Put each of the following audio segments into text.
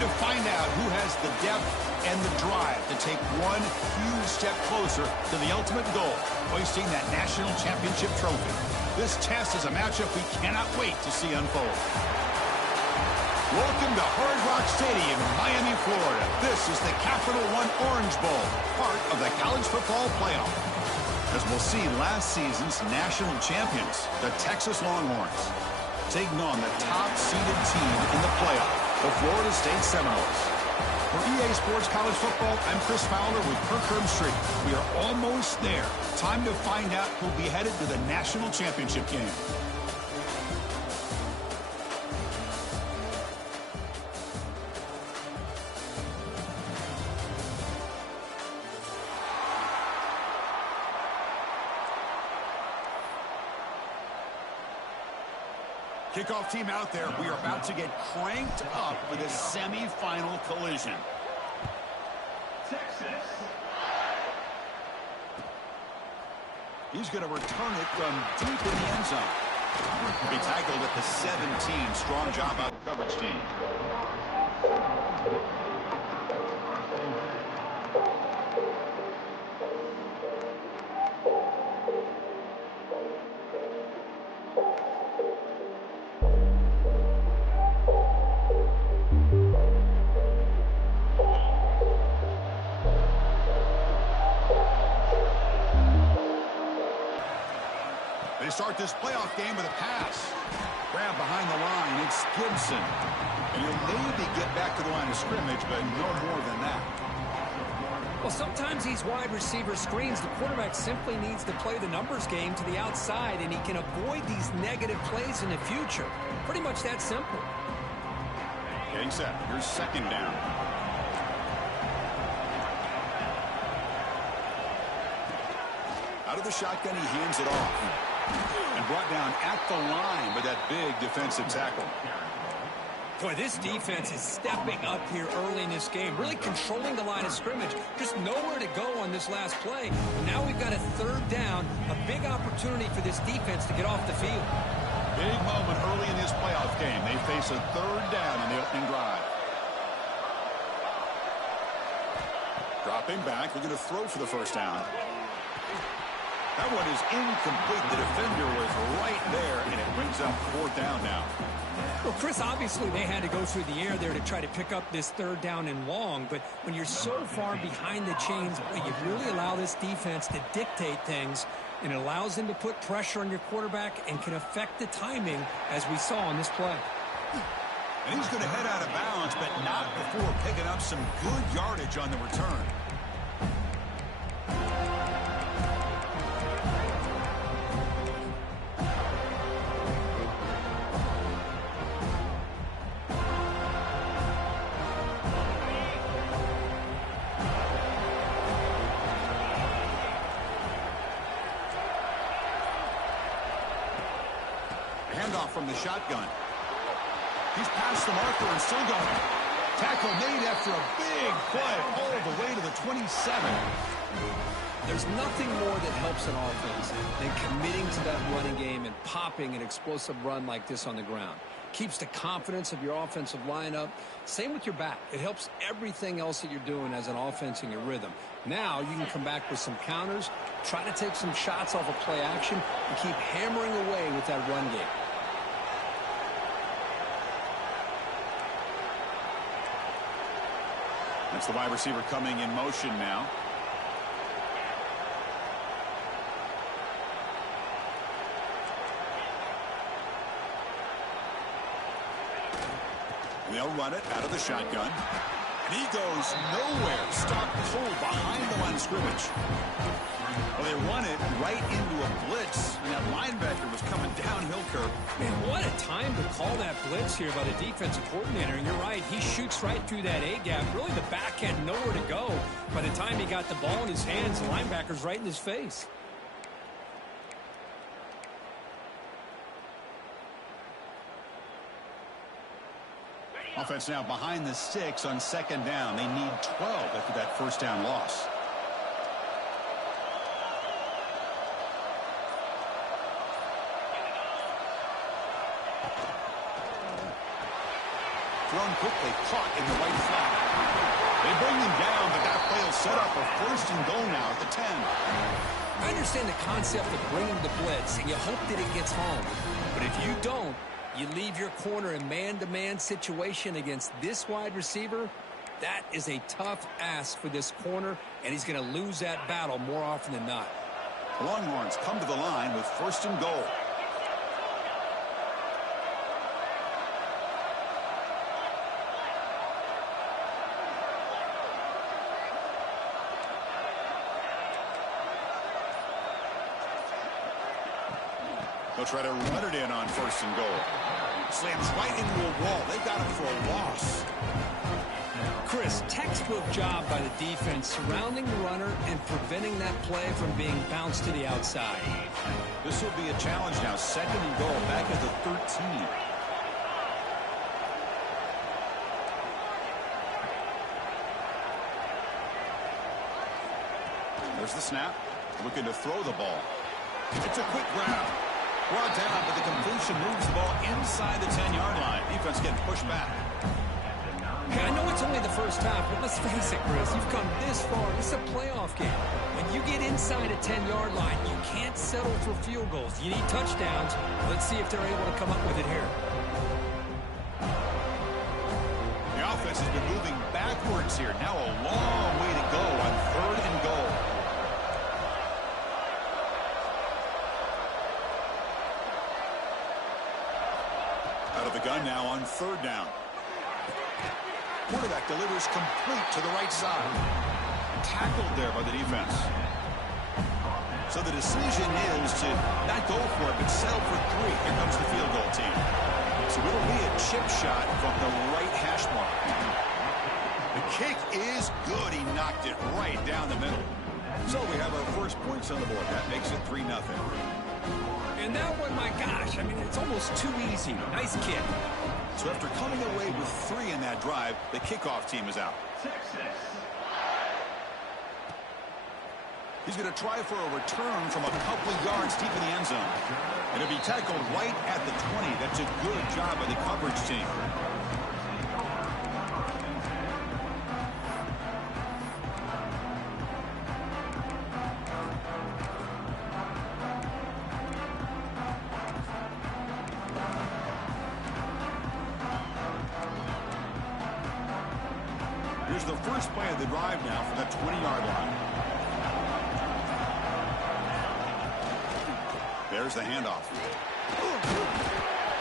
Time to find out who has the depth and the drive to take one huge step closer to the ultimate goal, hoisting that national championship trophy. This test is a matchup we cannot wait to see unfold. Welcome to Hard Rock Stadium in Miami, Florida. This is the Capital One Orange Bowl, part of the college football playoff. As we'll see, last season's national champions, the Texas Longhorns, taking on the top-seeded team in the playoff, the Florida State Seminoles. For EA Sports College Football, I'm Chris Fowler with Kirk Herbstreit. We are almost there. Time to find out who'll be headed to the national championship game. Kickoff team out there. We are about to get cranked up with a semifinal collision. Texas. He's going to return it from deep in the end zone. He tackled at the 17. Strong job out of the coverage team. Start this playoff game with a pass. Grab behind the line. It's Gibson. And he'll maybe get back to the line of scrimmage, but no more than that. Well, sometimes these wide receiver screens, the quarterback simply needs to play the numbers game to the outside, and he can avoid these negative plays in the future. Pretty much that simple. Getting set. Here's second down. Out of the shotgun, he hands it off. And brought down at the line with that big defensive tackle. Boy, this defense is stepping up here early in this game, really controlling the line of scrimmage. Just nowhere to go on this last play. And now we've got a third down, a big opportunity for this defense to get off the field. Big moment early in this playoff game. They face a third down on the opening drive. Dropping back, looking to throw for the first down. That one is incomplete. The defender was right there, and it brings up fourth down now. Well, Chris, obviously they had to go through the air there to try to pick up this third down and long, but when you're so far behind the chains, you really allow this defense to dictate things, and it allows them to put pressure on your quarterback and can affect the timing, as we saw on this play. And he's going to head out of bounds, but not before picking up some good yardage on the return. Handoff from the shotgun. He's past the marker and still going. Tackle made after a big play all the way to the 27. There's nothing more that helps an offense than committing to that running game and popping an explosive run like this on the ground. Keeps the confidence of your offensive lineup. Same with your back. It helps everything else that you're doing as an offense in your rhythm. Now you can come back with some counters, try to take some shots off of play action, and keep hammering away with that run game. That's the wide receiver coming in motion now. They'll run it out of the shotgun. And he goes nowhere. Stopped cold behind the line of scrimmage. Well, they run it right into a blitz. And that linebacker was coming downhill, Kirk. Man, what a time to call that blitz here by the defensive coordinator. And you're right, he shoots right through that A-gap. Really, the back had nowhere to go. By the time he got the ball in his hands, the linebacker's right in his face. Offense now behind the 6 on second down. They need 12 after that first down loss. Throw run quickly, caught in the right flat. They bring him down, but that play will set up a first and goal now at the 10. I understand the concept of bringing the blitz, and you hope that it gets home. But if you don't, you leave your corner in man-to-man situation against this wide receiver. That is a tough ask for this corner, and he's going to lose that battle more often than not. The Longhorns come to the line with first and goal. They'll try to run it in on first and goal. Slams right into a wall. They got him for a loss. Chris, textbook job by the defense surrounding the runner and preventing that play from being bounced to the outside. This will be a challenge now. Second and goal back at the 13. There's the snap. Looking to throw the ball. It's a quick grab. Brought down, but the completion moves the ball inside the 10-yard line. Defense getting pushed back. Hey, I know it's only the first half, but let's face it, Chris. You've come this far. This is a playoff game. When you get inside a 10-yard line, you can't settle for field goals. You need touchdowns. Let's see if they're able to come up with it here. The offense has been moving backwards here. Now a long way to go on third and goal. Out of the gun now on third down. Quarterback delivers complete to the right side. Tackled there by the defense. So the decision is to not go for it, but settle for 3. Here comes the field goal team. So it'll be a chip shot from the right hash mark. The kick is good. He knocked it right down the middle. So we have our first points on the board. That makes it 3-0. And that one, my gosh, I mean, it's almost too easy. Nice kick. So after coming away with 3 in that drive, the kickoff team is out. He's going to try for a return from a couple yards deep in the end zone. And it'll be tackled right at the 20. That's a good job by the coverage team. Here's the first play of the drive now from that 20-yard line. There's the handoff.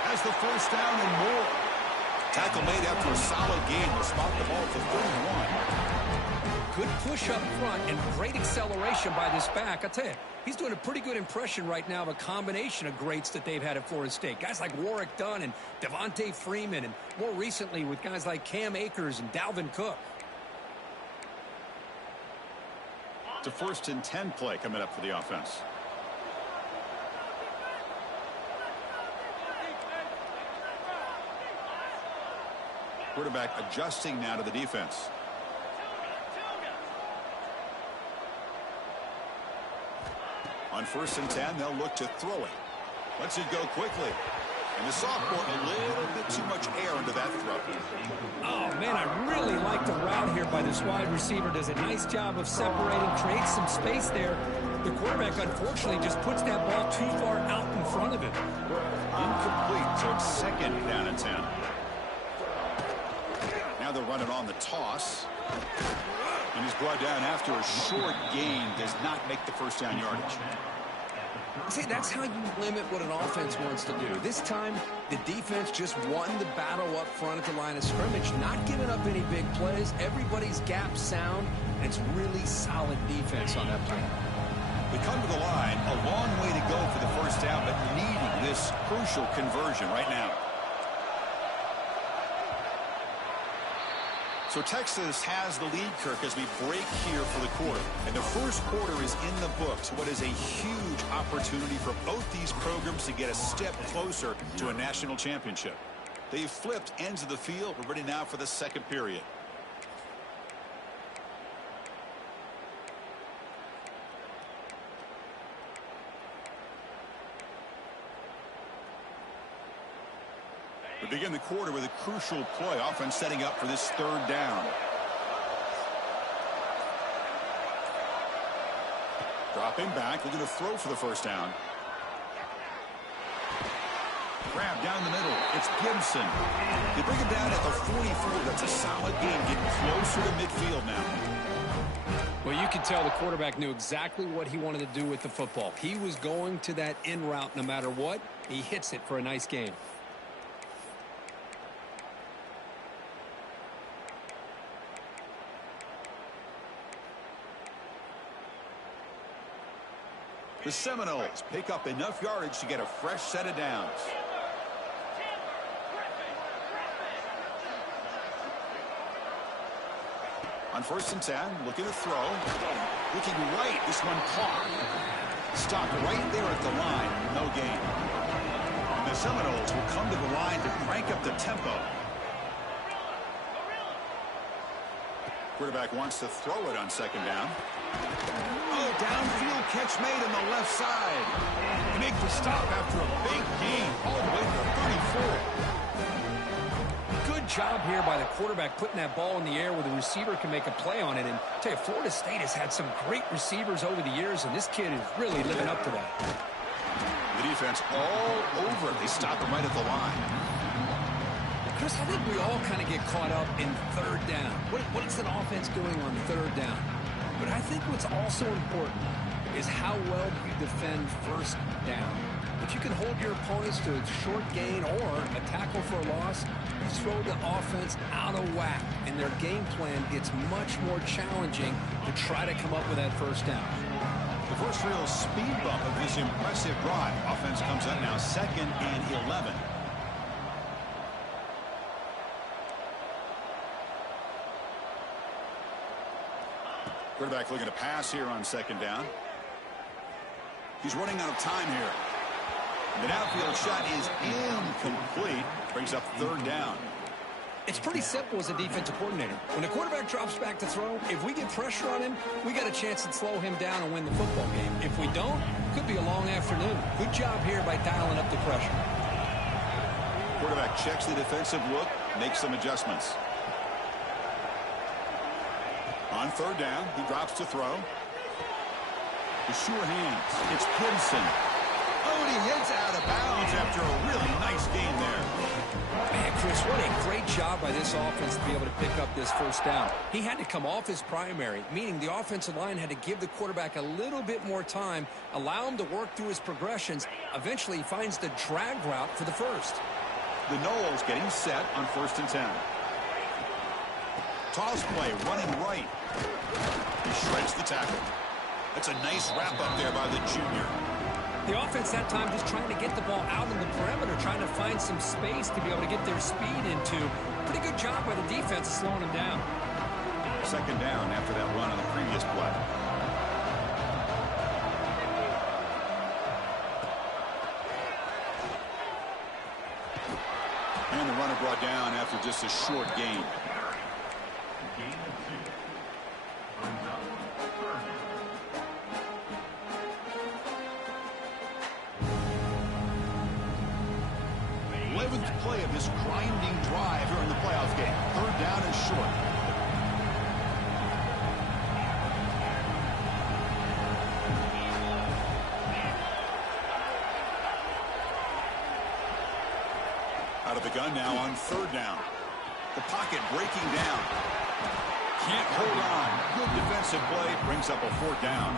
Has the first down and more. Tackle made after a solid gain. Will spot the ball for 31. Good push up front and great acceleration by this back. I tell you, he's doing a pretty good impression right now of a combination of greats that they've had at Florida State. Guys like Warwick Dunn and Devontae Freeman, and more recently with guys like Cam Akers and Dalvin Cook. It's a 1st and 10 play coming up for the offense. Quarterback adjusting now to the defense. On 1st and 10, they'll look to throw it. Lets it go quickly. And the sophomore, a little bit too much air into that throw. Oh, man, I really like the route here by this wide receiver. Does a nice job of separating, creates some space there. The quarterback, unfortunately, just puts that ball too far out in front of him. Incomplete, so it's 2nd down and 10. Now they'll run it on the toss. And he's brought down after a short gain. Does not make the first down yardage. See, that's how you limit what an offense wants to do. This time, the defense just won the battle up front at the line of scrimmage, not giving up any big plays. Everybody's gap sound, and it's really solid defense on that play. We come to the line, a long way to go for the first down, but needing this crucial conversion right now. So Texas has the lead, Kirk, as we break here for the quarter. And the first quarter is in the books. What is a huge opportunity for both these programs to get a step closer to a national championship. They've flipped ends of the field. We're ready now for the second period. begin the quarter with a crucial play. Offense setting up for this third down. Dropping back, looking to throw for the first down. Grab down the middle. It's Gibson. They bring him down at the 44. That's a solid game, getting closer to midfield now. Well, you can tell the quarterback knew exactly what he wanted to do with the football. He was going to that in route no matter what. He hits it for a nice gain. The Seminoles pick up enough yardage to get a fresh set of downs. On 1st and 10, looking to throw. Looking right, this one caught. Stopped right there at the line, no gain. And the Seminoles will come to the line to crank up the tempo. Quarterback wants to throw it on 2nd down. Oh, downfield catch made on the left side. He makes the stop after a big gain all the way to the 34. Good job here by the quarterback putting that ball in the air where the receiver can make a play on it. And I tell you, Florida State has had some great receivers over the years, and this kid is really living up to that. The defense all over it. They stop him right at the line. Chris, I think we all kind of get caught up in 3rd down. What is an offense doing on 3rd down? But I think what's also important is how well you defend 1st down. If you can hold your opponents to a short gain or a tackle for a loss, you throw the offense out of whack, and their game plan gets much more challenging to try to come up with that 1st down. The first real speed bump of this impressive drive. Offense comes up now 2nd and 11. Quarterback looking to pass here on 2nd down. He's running out of time here. The downfield shot is incomplete. Brings up 3rd down. It's pretty simple as a defensive coordinator. When the quarterback drops back to throw, if we get pressure on him, we got a chance to slow him down and win the football game. If we don't, could be a long afternoon. Good job here by dialing up the pressure. Quarterback checks the defensive look, makes some adjustments. On 3rd down, he drops to throw. The sure hands. It's Gibson. Oh, and he hits out of bounds after a really nice game there. Man, Chris, what a great job by this offense to be able to pick up this 1st down. He had to come off his primary, meaning the offensive line had to give the quarterback a little bit more time, allow him to work through his progressions. Eventually, he finds the drag route for the 1st. The Noles getting set on 1st and 10. Toss play, running right. He shreds the tackle. That's a nice wrap up there by the junior. The offense that time just trying to get the ball out in the perimeter, trying to find some space to be able to get their speed into. Pretty good job by the defense of slowing him down. 2nd down after that run on the previous play. And the runner brought down after just a short gain. Play of this grinding drive here in the playoff game. 3rd down and short. Out of the gun now on 3rd down. The pocket breaking down. Can't hold on. Good defensive play. Brings up a 4th down.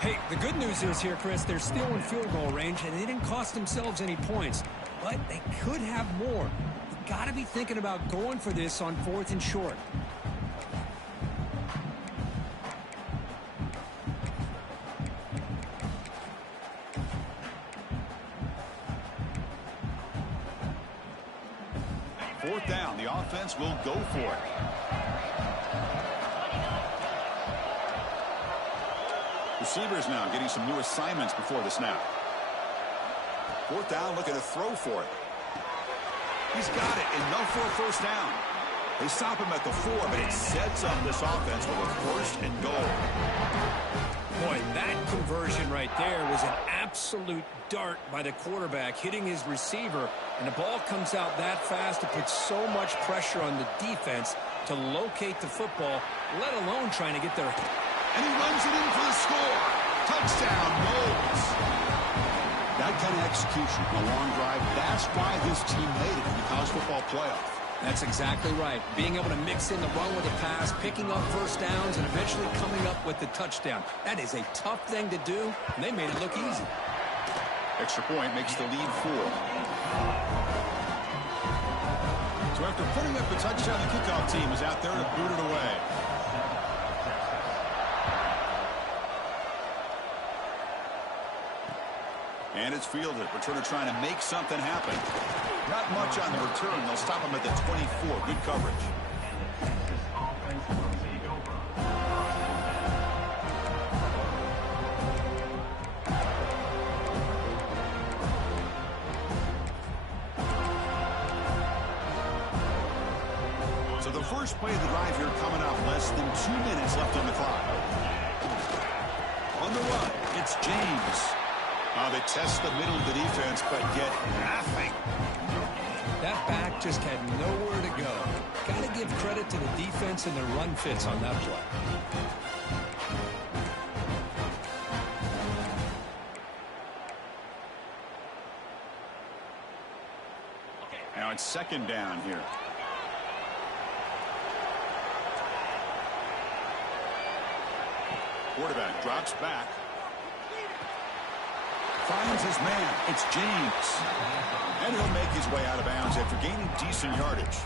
Hey, the good news is here, Chris, they're still in field goal range, and they didn't cost themselves any points. But they could have more. You got to be thinking about going for this on 4th and short. Fourth down, the offense will go for it. Receivers now getting some new assignments before the snap. 4th down, looking to throw for it. He's got it, enough for a 1st down. They stop him at the 4, but it sets up this offense with a first and goal. Boy, that conversion right there was an absolute dart by the quarterback, hitting his receiver, and the ball comes out that fast. It puts so much pressure on the defense to locate the football, let alone trying to get there. And he runs it in for the score. Touchdown, Knowles. That kind of execution, a long drive, that's why this team made it in the college football playoff. That's exactly right. Being able to mix in the run with the pass, picking up first downs, and eventually coming up with the touchdown. That is a tough thing to do, and they made it look easy. Extra point makes the lead 4. So after putting up a touchdown, the kickoff team is out there to boot it away. And it's fielded. Returner trying to make something happen. Not much on the return. They'll stop him at the 24. Good coverage. So the first play of the drive here coming up. Less than 2 minutes left on the clock. On the run, it's James. They test the middle of the defense, but get nothing. That back just had nowhere to go. Got to give credit to the defense and their run fits on that play. Now it's second down here. Quarterback drops back. Finds his man. It's James. And he'll make his way out of bounds after gaining decent yardage.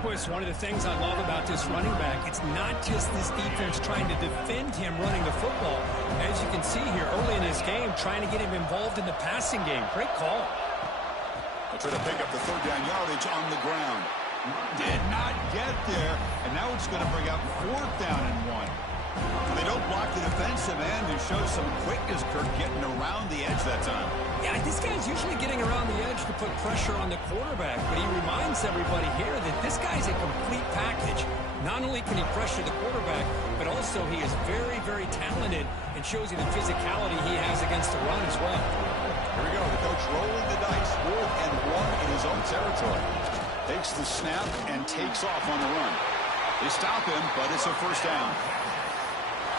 Boy, it's one of the things I love about this running back. It's not just this defense trying to defend him running the football. As you can see here early in this game, trying to get him involved in the passing game. Great call. They'll try to pick up the third down yardage on the ground. Did not get there. And now it's going to bring up fourth down and 1. They don't block the defensive end and show some quickness, Kirk, getting around the edge that time. Yeah, this guy's usually getting around the edge to put pressure on the quarterback, but he reminds everybody here that this guy's a complete package. Not only can he pressure the quarterback, but also he is very, very talented and shows you the physicality he has against the run as well. Here we go, the coach rolling the dice. 4th and 1 in his own territory. Takes the snap and takes off on the run. They stop him, but it's a first down.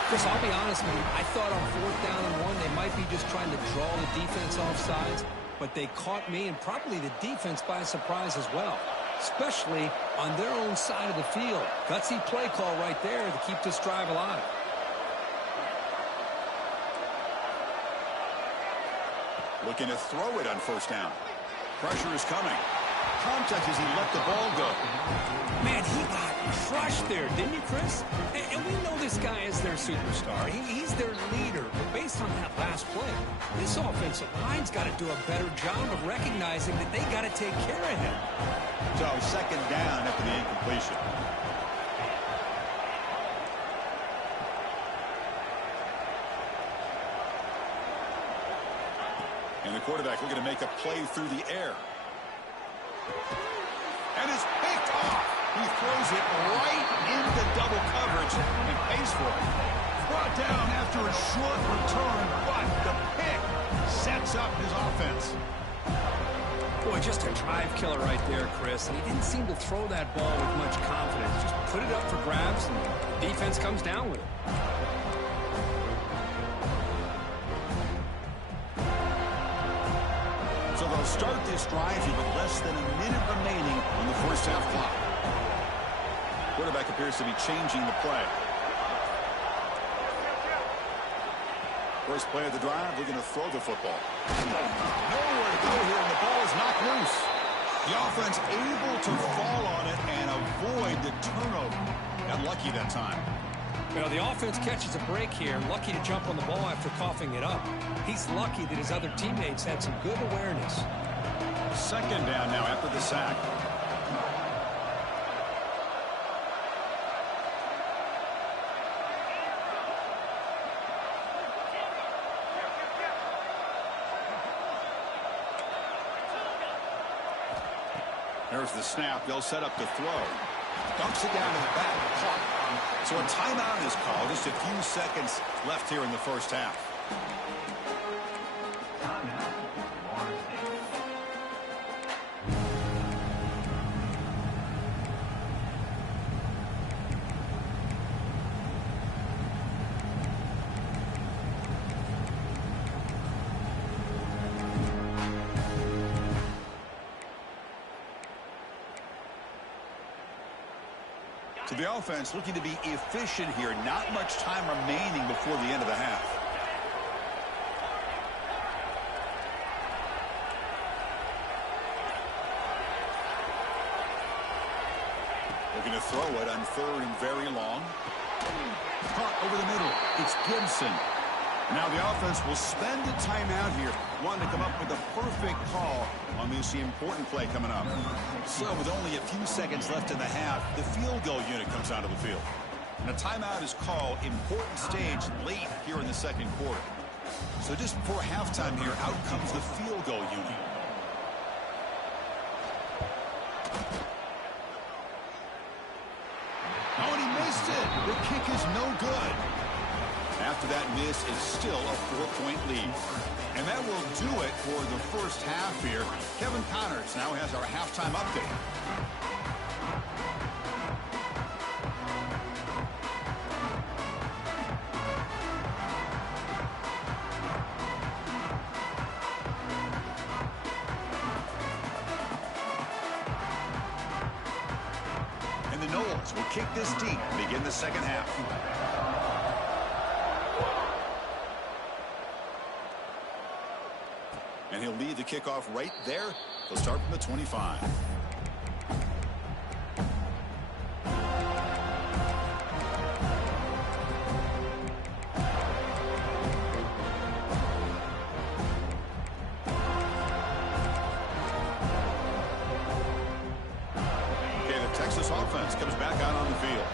Chris, I'll be honest with you. I thought on 4th down and 1, they might be just trying to draw the defense off sides, but they caught me and probably the defense by surprise as well, especially on their own side of the field. Gutsy play call right there to keep this drive alive. Looking to throw it on first down. Pressure is coming. Contact as he let the ball go. Man, he got crushed there, didn't you, Chris? And we know this guy is their superstar. He's their leader. But based on that last play, this offensive line's got to do a better job of recognizing that they got to take care of him. So second down after the incompletion. And the quarterback looking to make a play through the air. And it's picked off. He throws it right into double coverage and pays for it. Brought down after a short return, but the pick sets up his offense. Boy, just a drive killer right there, Chris. And he didn't seem to throw that ball with much confidence. Just put it up for grabs, and the defense comes down with it. So they'll start this drive here with less than a minute remaining on the first half clock. Quarterback appears to be changing the play. First play of the drive, looking to throw the football. Nowhere to go here, and the ball is knocked loose. The offense able to fall on it and avoid the turnover. Got lucky that time. Well, the offense catches a break here, lucky to jump on the ball after coughing it up. He's lucky that his other teammates had some good awareness. Second down now after the sack. There's the snap. They'll set up to throw. Dumps it down to the back. Caught. So a timeout is called. Just a few seconds left here in the first half. So the offense looking to be efficient here. Not much time remaining before the end of the half. Looking to throw it on 3rd and very long. Caught over the middle. It's Gibson. Now the offense will spend a timeout here, wanting to come up with the perfect call on this important play coming up. So with only a few seconds left in the half, the field goal unit comes out of the field. And a timeout is called. Important stage late here in the second quarter. So just before halftime here, out comes the field goal unit. Oh, and he missed it. The kick is no good. After that miss, it's still a 4-point lead. And that will do it for the first half here. Kevin Connors now has our halftime update. And the Noles will kick this deep and begin the second half. And he'll lead the kickoff right there. He'll start from the 25. Okay, the Texas offense comes back out on the field.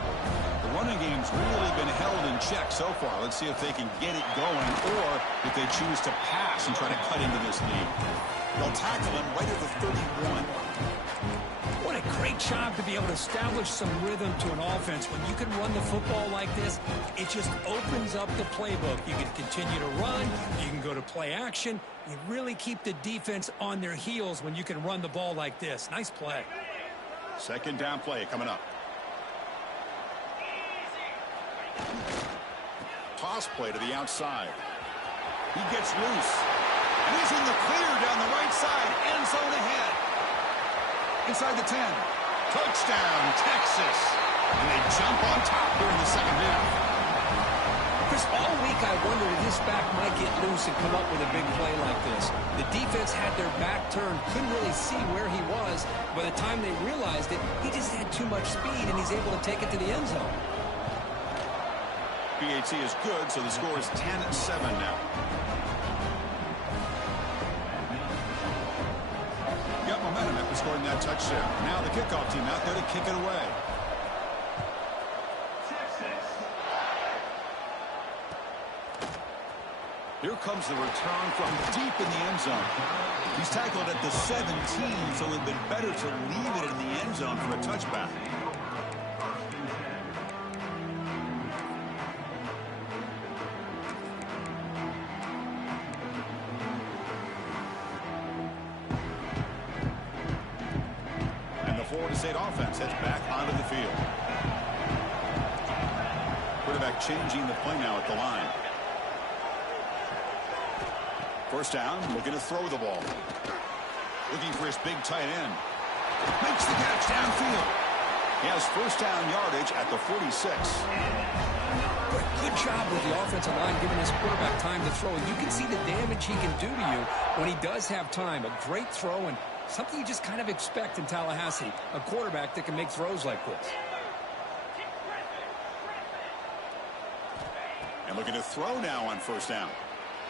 The running game's really been held in check so far. Let's see if they can get it going or if they choose to pass and try to cut into this lead. They'll tackle him right at the 31. What a great job to be able to establish some rhythm to an offense. When you can run the football like this, it just opens up the playbook. You can continue to run. You can go to play action. You really keep the defense on their heels when you can run the ball like this. Nice play. Second down play coming up. Toss play to the outside. He gets loose. And he's in the clear down the right side. End zone ahead. Inside the 10. Touchdown, Texas. And they jump on top here in the second half. Chris, all week I wondered if this back might get loose and come up with a big play like this. The defense had their back turned, couldn't really see where he was. By the time they realized it, he just had too much speed, and he's able to take it to the end zone. PAT is good, so the score is 10-7 now. Got momentum after scoring that touchdown. Now the kickoff team out there to kick it away. Here comes the return from deep in the end zone. He's tackled at the 17, so it would have been better to leave it in the end zone for a touchback. Florida State offense heads back onto the field. Quarterback changing the play now at the line. First down, looking to throw the ball. Looking for his big tight end. Makes the catch downfield. He has first down yardage at the 46. Good job with the offensive line giving his quarterback time to throw. You can see the damage he can do to you when he does have time. A great throw and something you just kind of expect in Tallahassee, a quarterback that can make throws like this. And looking to throw now on first down.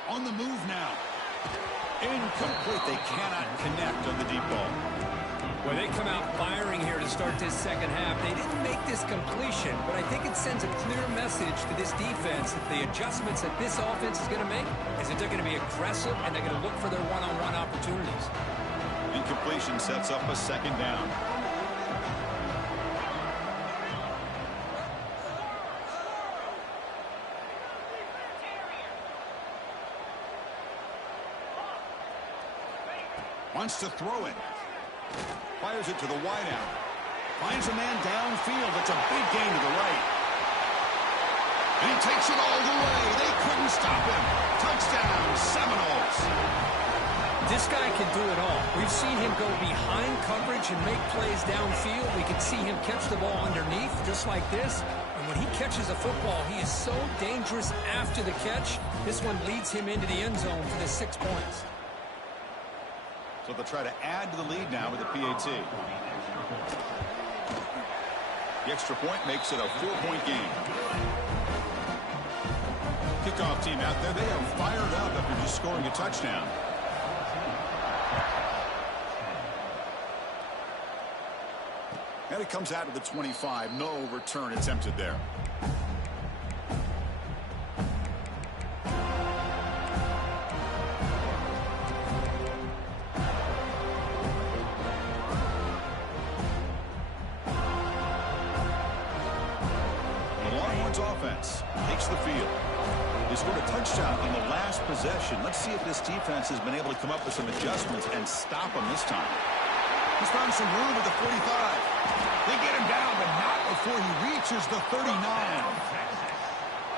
On the move now. Incomplete. They cannot connect on the deep ball. Well, they come out firing here to start this second half. They didn't make this completion, but I think it sends a clear message to this defense that the adjustments that this offense is going to make is that they're going to be aggressive and they're going to look for their one-on-one opportunities. Incompletion sets up a second down. Wants to throw it. Fires it to the wideout. Finds a man downfield. It's a big gain to the right. And he takes it all the way. They couldn't stop him. Touchdown, Seminoles. This guy can do it all. We've seen him go behind coverage and make plays downfield. We can see him catch the ball underneath just like this. And when he catches a football, he is so dangerous after the catch. This one leads him into the end zone for the 6 points. So they'll try to add to the lead now with the PAT. The extra point makes it a 4-point game. Kickoff team out there. They are fired up after just scoring a touchdown. And it comes out to the 25. No return attempted there. Offense takes the field. They scored a touchdown on the last possession. Let's see if this defense has been able to come up with some adjustments and stop them this time. He's found some room at the 45. They get him down, but not before he reaches the 39.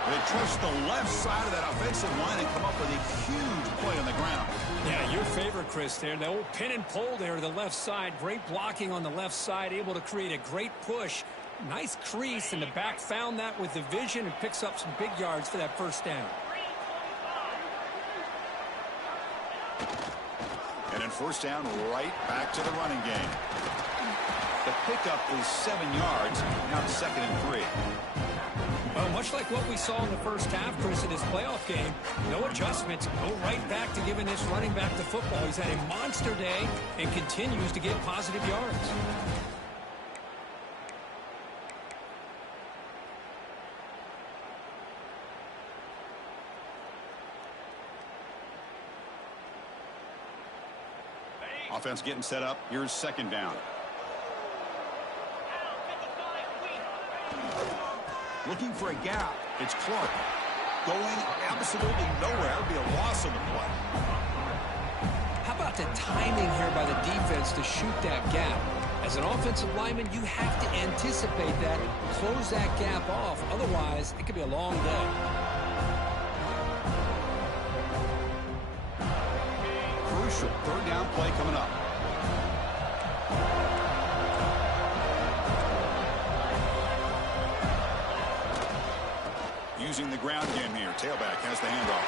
They trust the left side of that offensive line and come up with a huge play on the ground. Yeah, your favorite, Chris, there. The old pin and pull there to the left side. Great blocking on the left side, able to create a great push. Nice crease, and the back found that with the vision and picks up some big yards for that first down. And then first down, right back to the running game. The pickup is 7 yards. Now it's 2nd and 3. Well, much like what we saw in the first half, Chris, in this playoff game, no adjustments. Go right back to giving this running back the football. He's had a monster day and continues to get positive yards. Offense getting set up. Here's 2nd down. Looking for a gap. It's Clark. Going absolutely nowhere. It'll be a loss on the play. How about the timing here by the defense to shoot that gap? As an offensive lineman, you have to anticipate that, close that gap off. Otherwise, it could be a long day. Crucial 3rd down play coming up. Using the ground game here. Tailback has the handoff.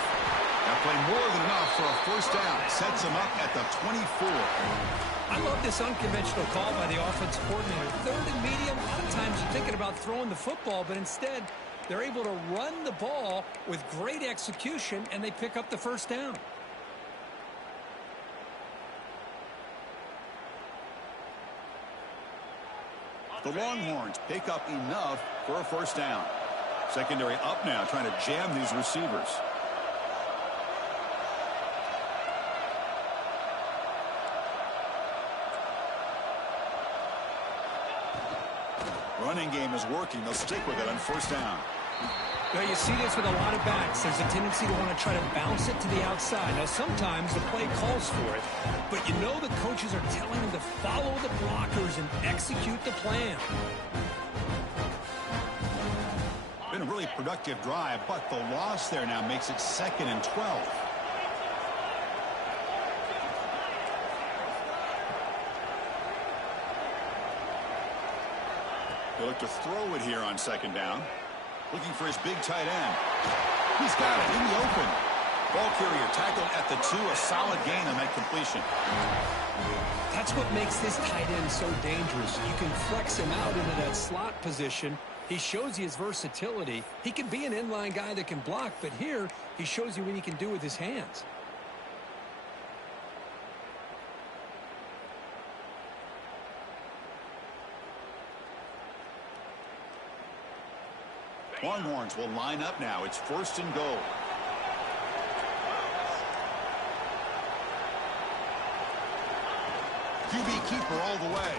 That play more than enough for a first down. Sets him up at the 24. I love this unconventional call by the offensive coordinator. 3rd and medium. A lot of times you're thinking about throwing the football, but instead they're able to run the ball with great execution, and they pick up the first down. The Longhorns pick up enough for a first down. Secondary up now, trying to jam these receivers. Running game is working. They'll stick with it on first down. Well, you see this with a lot of backs. There's a tendency to want to try to bounce it to the outside. Now, sometimes the play calls for it, but you know the coaches are telling them to follow the blockers and execute the plan. Been a really productive drive, but the loss there now makes it 2nd and 12. He'll look to throw it here on 2nd down. Looking for his big tight end. He's got it in the open. Ball carrier tackled at the 2. A solid gain on that completion. That's what makes this tight end so dangerous. You can flex him out into that slot position. He shows you his versatility. He can be an inline guy that can block, but here he shows you what he can do with his hands. Longhorns will line up now. It's 1st and goal. QB keeper all the way.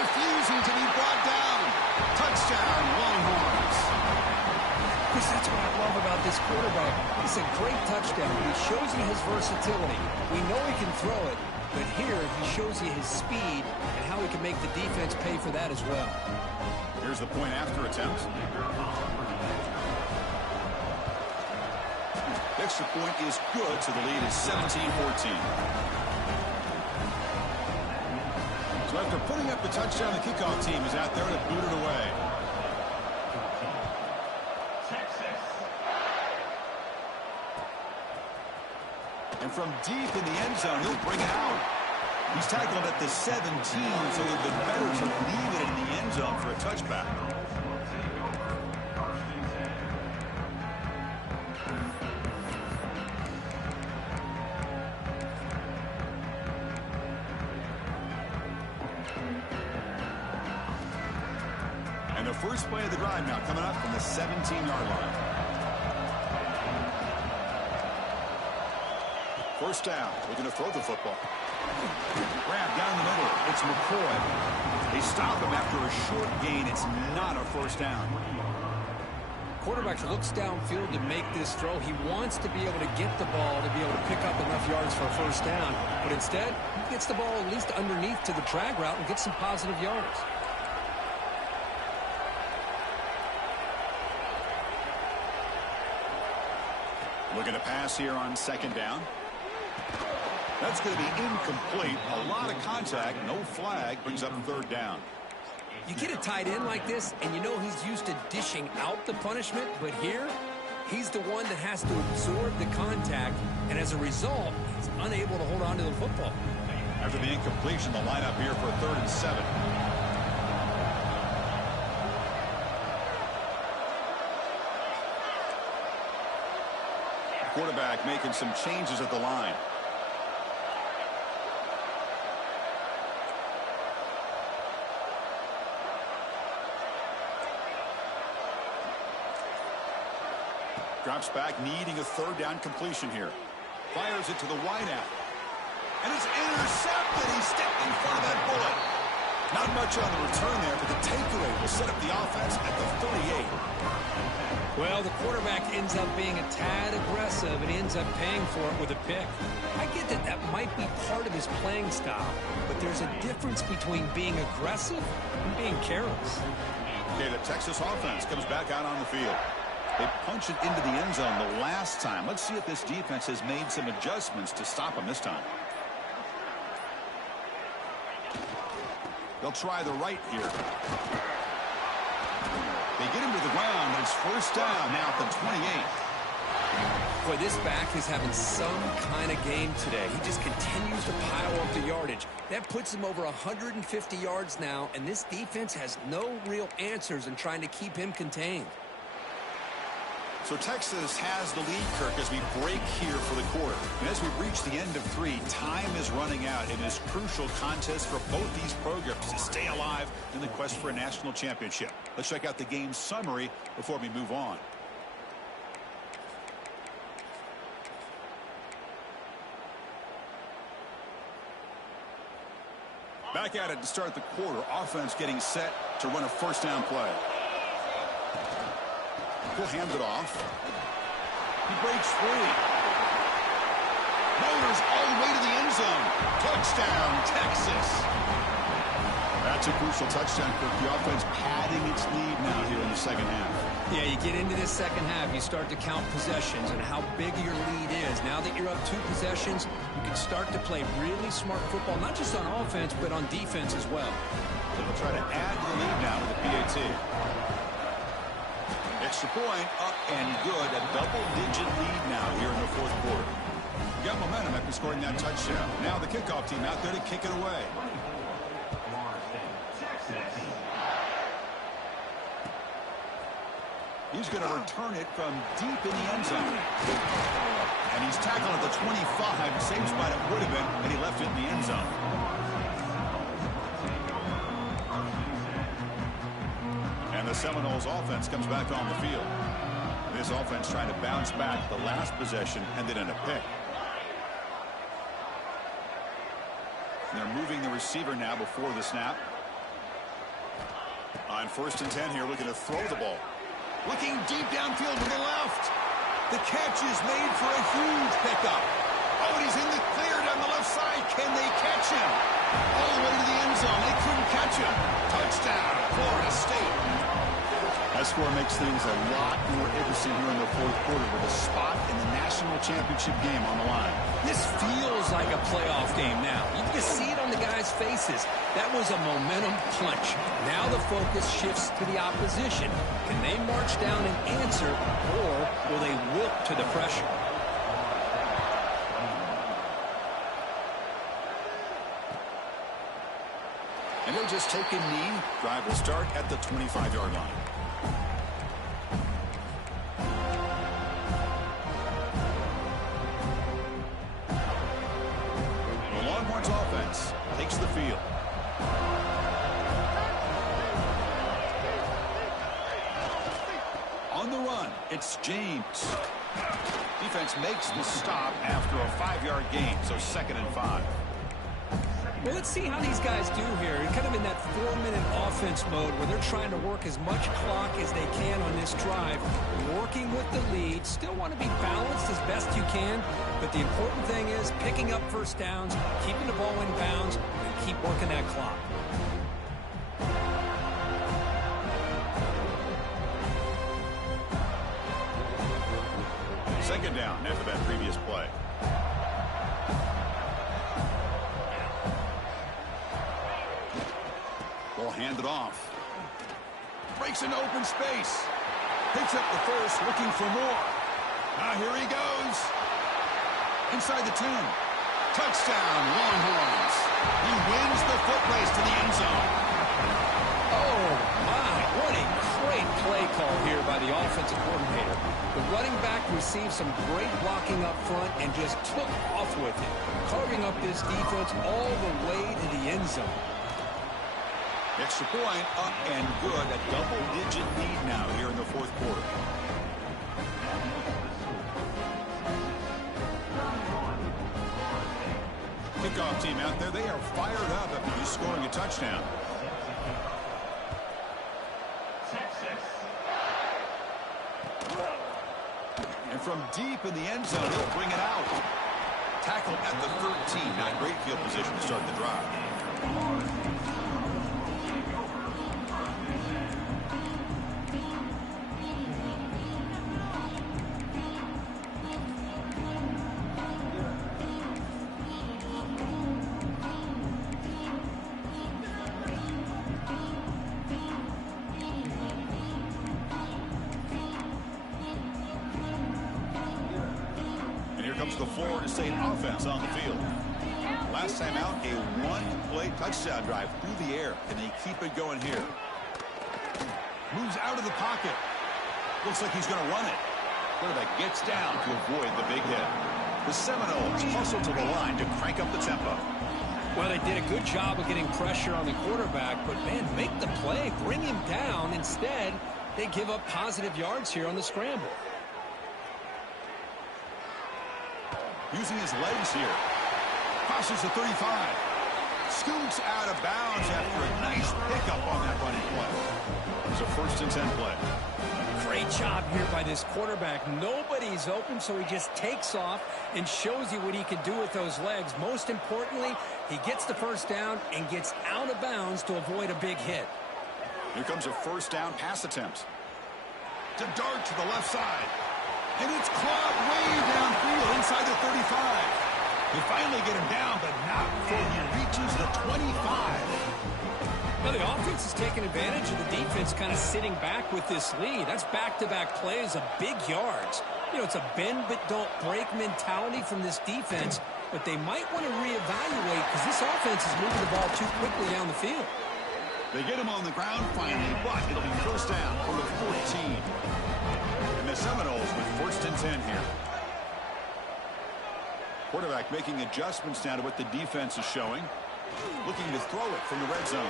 Refusing to be brought down. Touchdown, Longhorns. Chris, that's what I love about this quarterback. It's a great touchdown. He shows you his versatility. We know he can throw it, But here, he shows you his speed and how he can make the defense pay for that as well. Here's the point after attempt. Extra point is good, so the lead is 17-14. So after putting up the touchdown, the kickoff team is out there to boot it away. And from deep in the end zone, he'll bring it out. He's tackled at the 17, so it would have been better to leave it in the end zone for a touchback. And the first play of the drive now coming up from the 17-yard line. First down, looking to throw the football. Grab down the middle. It's McCoy. They stop him after a short gain. It's not a first down. Quarterback looks downfield to make this throw. He wants to be able to get the ball to be able to pick up enough yards for a first down. But instead, he gets the ball at least underneath to the drag route and gets some positive yards. Looking to pass here on second down. That's going to be incomplete. A lot of contact. No flag. Brings up third down. You get a tight end like this, and you know he's used to dishing out the punishment. But here, he's the one that has to absorb the contact. And as a result, he's unable to hold on to the football. After the incompletion, the lineup here for 3rd and 7. Quarterback making some changes at the line. Drops back, needing a third down completion here. Fires it to the wideout. And it's intercepted. He stepped in front of that bullet. Not much on the return there, but the takeaway will set up the offense at the 38. Well, the quarterback ends up being a tad aggressive and ends up paying for it with a pick. I get that that might be part of his playing style, but there's a difference between being aggressive and being careless. Okay, the Texas offense comes back out on the field. They punch it into the end zone the last time. Let's see if this defense has made some adjustments to stop them this time. They'll try the right here. They get him to the ground, and it's first down now at the 28. Boy, this back is having some kind of game today. He just continues to pile up the yardage. That puts him over 150 yards now, and this defense has no real answers in trying to keep him contained. So Texas has the lead, Kirk, as we break here for the quarter. And as we reach the end of 3, time is running out in this crucial contest for both these programs to stay alive in the quest for a national championship. Let's check out the game summary before we move on. Back at it to start the quarter. Offense getting set to run a first down play. He'll hand it off. He breaks free. Motors all the way to the end zone. Touchdown, Texas. That's a crucial touchdown, Kirk. The offense padding its lead now here in the second half. Yeah, you get into this second half, you start to count possessions and how big your lead is. Now that you're up 2 possessions, you can start to play really smart football, not just on offense, but on defense as well. They'll try to add to the lead now with the PAT. Extra point, up and good. A double-digit lead now here in the 4th quarter. Got momentum after scoring that touchdown. Now the kickoff team out there to kick it away. He's going to return it from deep in the end zone. And he's tackled at the 25. Same spot it would have been, and he left it in the end zone. The Seminoles offense comes back on the field. This offense trying to bounce back. The last possession ended in a pick. And they're moving the receiver now before the snap. On 1st and 10 here, looking to throw the ball. Looking deep downfield to the left. The catch is made for a huge pickup. Oh, and he's in the clear down the left side. Can they catch him? All the way to the end zone. They couldn't catch him. Touchdown, Florida State. That score makes things a lot more interesting here in the fourth quarter with a spot in the national championship game on the line. This feels like a playoff game now. You can see it on the guys' faces. That was a momentum punch. Now the focus shifts to the opposition. Can they march down and answer, or will they wilt to the pressure? And they'll just take a knee. Drive will start at the 25-yard line. The Longhorns offense takes the field. On the run, it's James. Defense makes the stop after a 5-yard gain, so 2nd and 5. Well, let's see how these guys do here. Kind of in that 4-minute offense mode where they're trying to work as much clock as they can on this drive. Working with the lead. Still want to be balanced as best you can. But the important thing is picking up first downs, keeping the ball in bounds, and keep working that clock. Second down after that previous play. Ball handed off. Breaks into open space. Picks up the first, looking for more. Now here he goes. Inside the 10. Touchdown, Longhorns. He wins the foot race to the end zone. Oh, my. What a great play call here by the offensive coordinator. The running back received some great blocking up front and just took off with it, carving up this defense all the way to the end zone. Extra point, up and good. A double-digit lead now here in the fourth quarter. Kickoff team out there, they are fired up after just scoring a touchdown. And from deep in the end zone, he'll bring it out. Tackle at the 13. Not great field position to start the drive. The Florida State offense on the field. Last time out, a one-play touchdown drive through the air. Can they keep it going here? Moves out of the pocket. Looks like he's going to run it. Quarterback gets down to avoid the big hit. The Seminoles hustle to the line to crank up the tempo. Well, they did a good job of getting pressure on the quarterback, but, man, make the play, bring him down. Instead, they give up positive yards here on the scramble. Using his legs here. Crosses the 35. Scoots out of bounds after a nice pickup on that running play. It's a 1st and 10 play. Great job here by this quarterback. Nobody's open, so he just takes off and shows you what he can do with those legs. Most importantly, he gets the first down and gets out of bounds to avoid a big hit. Here comes a 1st down pass attempt. To dart to the left side. And it's caught way downfield inside the 35. They finally get him down, but not before he reaches the 25. Well, the offense is taking advantage of the defense kind of sitting back with this lead. That's back-to-back plays of big yards. You know, it's a bend-but-don't-break mentality from this defense, but they might want to reevaluate because this offense is moving the ball too quickly down the field. They get him on the ground finally, but it'll be 1st down from the 14. The Seminoles with 1st and 10 here. Quarterback making adjustments now to what the defense is showing. Looking to throw it from the red zone.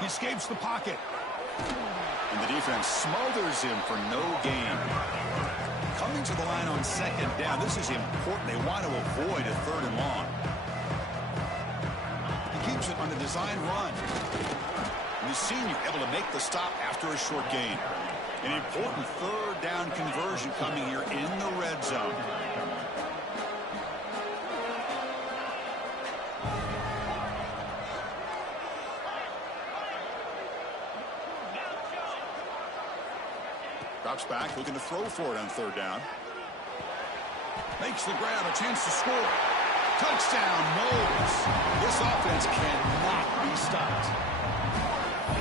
He escapes the pocket. And the defense smothers him for no gain. Coming to the line on 2nd down. This is important. They want to avoid a 3rd and long. He keeps it on the design run. And the senior able to make the stop after a short gain. An important 3rd down conversion coming here in the red zone. Drops back, looking to throw for it on third down. Makes the grab, a chance to score. Touchdown, Knowles. This offense cannot be stopped.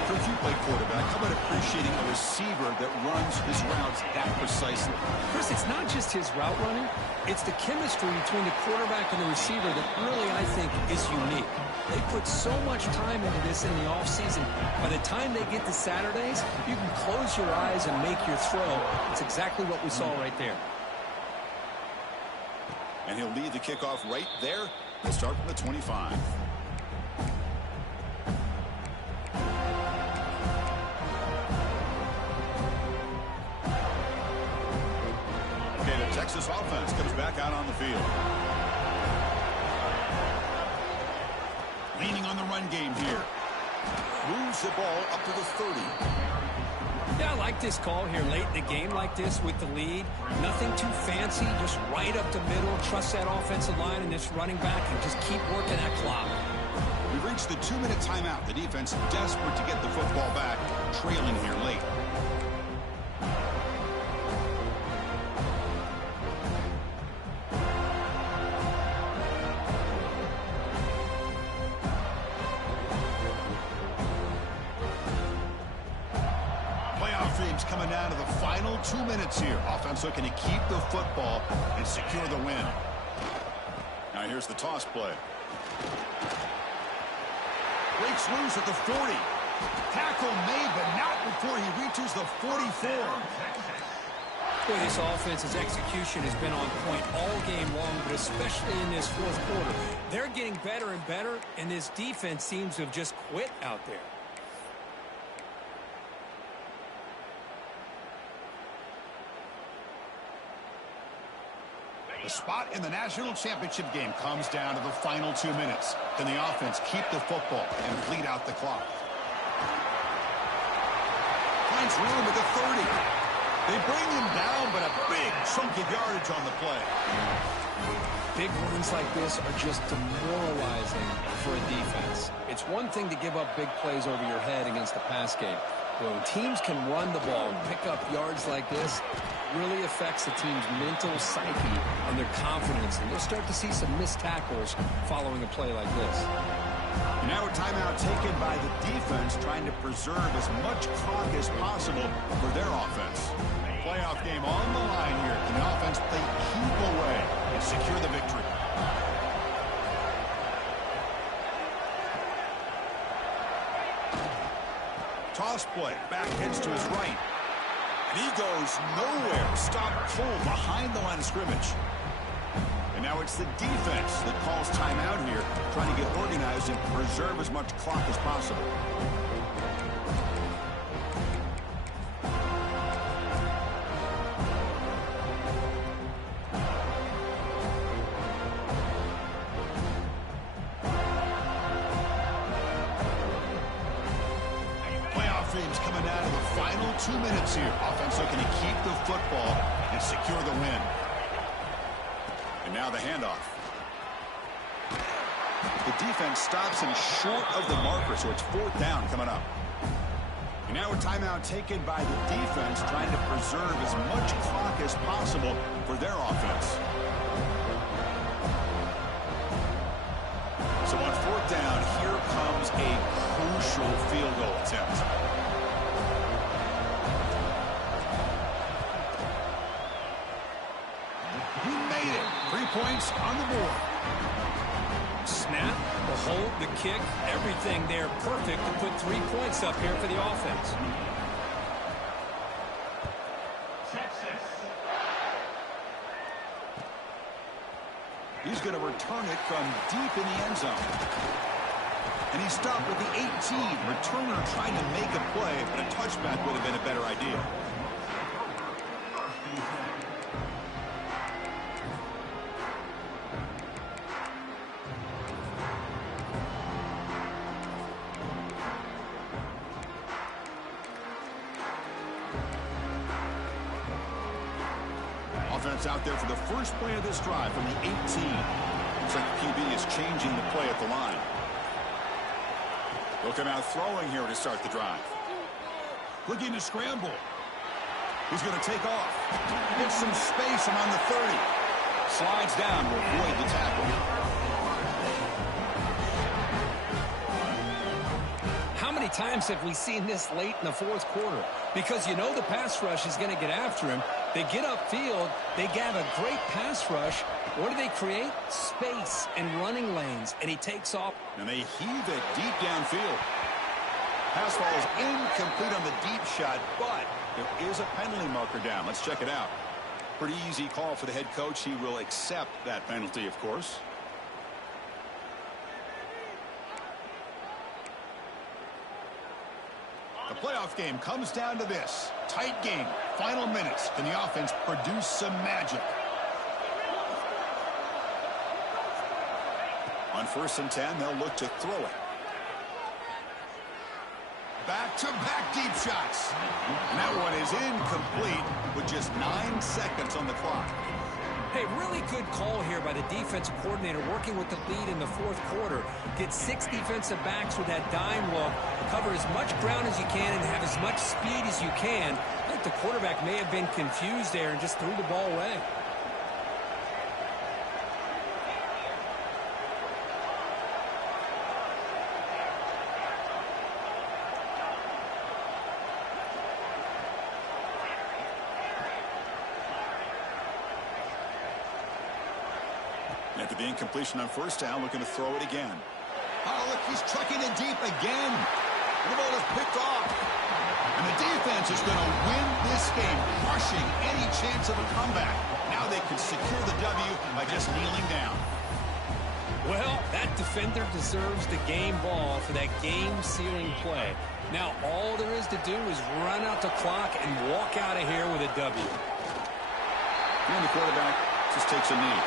Coach, you play quarterback. How about appreciating a receiver that runs his routes that precisely? Chris, it's not just his route running. It's the chemistry between the quarterback and the receiver that really, I think, is unique. They put so much time into this in the offseason. By the time they get to Saturdays, you can close your eyes and make your throw. It's exactly what we saw right there. And he'll lead the kickoff right there. We'll start from the 25. Okay, the Texas offense comes back out on the field. Leaning on the run game here. Moves the ball up to the 30. Yeah, I like this call here late in the game like this with the lead. Nothing too fancy, just right up the middle. Trust that offensive line and this running back and just keep working that clock. We've reached the 2-minute timeout. The defense desperate to get the football back, trailing here late. Coming down to the final 2 minutes here. Offense looking to keep the football and secure the win. Now here's the toss play. Breaks loose at the 40. Tackle made, but not before he reaches the 44. Boy, this offense's execution has been on point all game long, but especially in this fourth quarter. They're getting better and better, and this defense seems to have just quit out there. The spot in the national championship game comes down to the final 2 minutes. Can the offense keep the football and bleed out the clock? Finds room at the 30. They bring him down, but a big chunk of yardage on the play. Big runs like this are just demoralizing for a defense. It's one thing to give up big plays over your head against the pass game. When teams can run the ball and pick up yards like this, really affects the team's mental psyche and their confidence. And you'll start to see some missed tackles following a play like this. And now a timeout taken by the defense, trying to preserve as much clock as possible for their offense. Playoff game on the line here. Can the offense play keep away and secure the victory? Toss play. Back heads to his right. And he goes nowhere. Stop full behind the line of scrimmage. And now it's the defense that calls timeout here, trying to get organized and preserve as much clock as possible. Coming down to the final 2 minutes here. Offense looking to keep the football and secure the win. And now the handoff. The defense stops him short of the marker, so it's fourth down coming up. And now a timeout taken by the defense, trying to preserve as much clock as possible for their offense. So on fourth down, here comes a crucial field goal attempt. He made it. 3 points on the board. Snap, the hold, the kick, everything there perfect to put 3 points up here for the offense. He's going to return it from deep in the end zone. And he stopped with the 18. Returner trying to make a play, but a touchback would have been a better idea. Offense out there for the first play of this drive from the 18. Looks like the QB is changing the play at the line. They'll come out throwing here to start the drive. Looking to scramble. He's going to take off. Gets some space around the 30. Slides down to avoid the tackle. How many times have we seen this late in the fourth quarter? Because you know the pass rush is going to get after him. They get upfield. They have a great pass rush. What do they create? Space and running lanes. And he takes off. And they heave it deep downfield. Pass ball is incomplete on the deep shot, but there is a penalty marker down. Let's check it out. Pretty easy call for the head coach. He will accept that penalty, of course. The playoff game comes down to this. Tight game. Final minutes. Can the offense produce some magic? On 1st and 10, they'll look to throw it. Back-to-back deep shots. And that one is incomplete with just 9 seconds on the clock. Hey, really good call here by the defensive coordinator working with the lead in the fourth quarter. Get 6 defensive backs with that dime look. Cover as much ground as you can and have as much speed as you can. I think the quarterback may have been confused there and just threw the ball away. After the incompletion on 1st down, looking to throw it again. Oh, look, he's trucking it deep again. The ball is picked off. And the defense is going to win this game, crushing any chance of a comeback. Now they can secure the W by just kneeling down. Well, that defender deserves the game ball for that game-sealing play. Now all there is to do is run out the clock and walk out of here with a W. And the quarterback just takes a knee.